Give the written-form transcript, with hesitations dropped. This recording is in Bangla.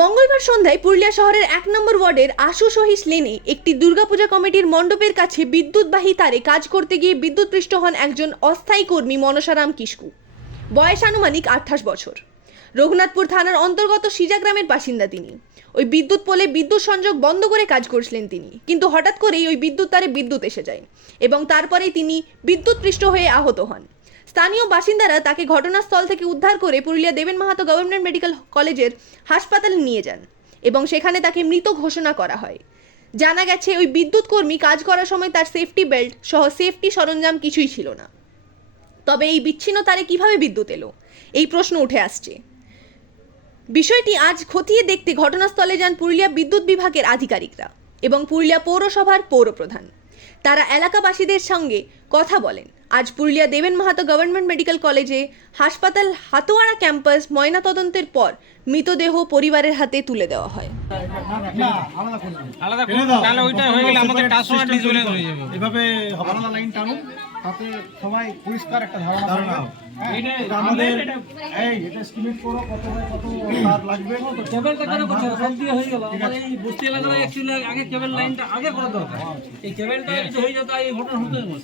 মঙ্গলবার সন্ধ্যায় পুরুলিয়া শহরের ১ নম্বর ওয়ার্ডের আশু সহিস লেনে একটি দুর্গাপূজা কমিটির মণ্ডপের কাছে বিদ্যুৎবাহী তারে কাজ করতে গিয়ে বিদ্যুৎপৃষ্ট হন একজন অস্থায়ী কর্মী মনসারাম কিস্কু। বয়স আনুমানিক 28 বছর। রঘুনাথপুর থানার অন্তর্গত সিজা গ্রামের বাসিন্দা তিনি। ওই বিদ্যুৎ পোলে বিদ্যুৎ সংযোগ বন্ধ করে কাজ করছিলেন তিনি, কিন্তু হঠাৎ করেই ওই বিদ্যুৎ তারে বিদ্যুৎ এসে যায় এবং তারপরেই তিনি বিদ্যুৎপৃষ্ট হয়ে আহত হন। স্থানীয় বাসিন্দারা তাকে ঘটনাস্থল থেকে উদ্ধার করে পুরুলিয়া দেবেন মাহাতো গভর্নমেন্ট মেডিকেল কলেজের হাসপাতালে নিয়ে যান এবং সেখানে তাকে মৃত ঘোষণা করা হয়। জানা গেছে ওই বিদ্যুৎ কর্মী কাজ করার সময় তার সেফটি বেল্ট সহ সেফটি সরঞ্জাম কিছুই ছিল না। তবে এই বিচ্ছিন্ন তারে কিভাবে বিদ্যুৎ এলো, এই প্রশ্ন উঠে আসছে। বিষয়টি আজ খতিয়ে দেখতে ঘটনাস্থলে যান পুরুলিয়া বিদ্যুৎ বিভাগের আধিকারিকরা এবং পুরুলিয়া পৌরসভার পৌরপ্রধান। তারা এলাকাবাসীদের সঙ্গে কথা বলেন। আজ পুরুলিয়া দেবেন মাহাতো গভর্নমেন্ট মেডিকেল কলেজে হাসপাতাল হাতোয়ারা ক্যাম্পাস ময়নাতদন্তের পর মৃতদেহ পরিবারের হাতে তুলে দেওয়া হয়। এভাবে আলাদা লাইন টানুন, তাতে সবাই পরিষ্কার একটা ধারণা হবে। আমাদের এই এটা এস্টিমেট করো কত বাই কত তার লাগবে। কেবলটা কেন করছে সব দিয়ে হয়ে গেল। আমার এই বস্তি এলাকায় অ্যাকচুয়ালি আগে কেবল লাইনটা আগে করা দরকার। এই কেবলটা যদি হয়ে যেত এই ঘটনা হতো না।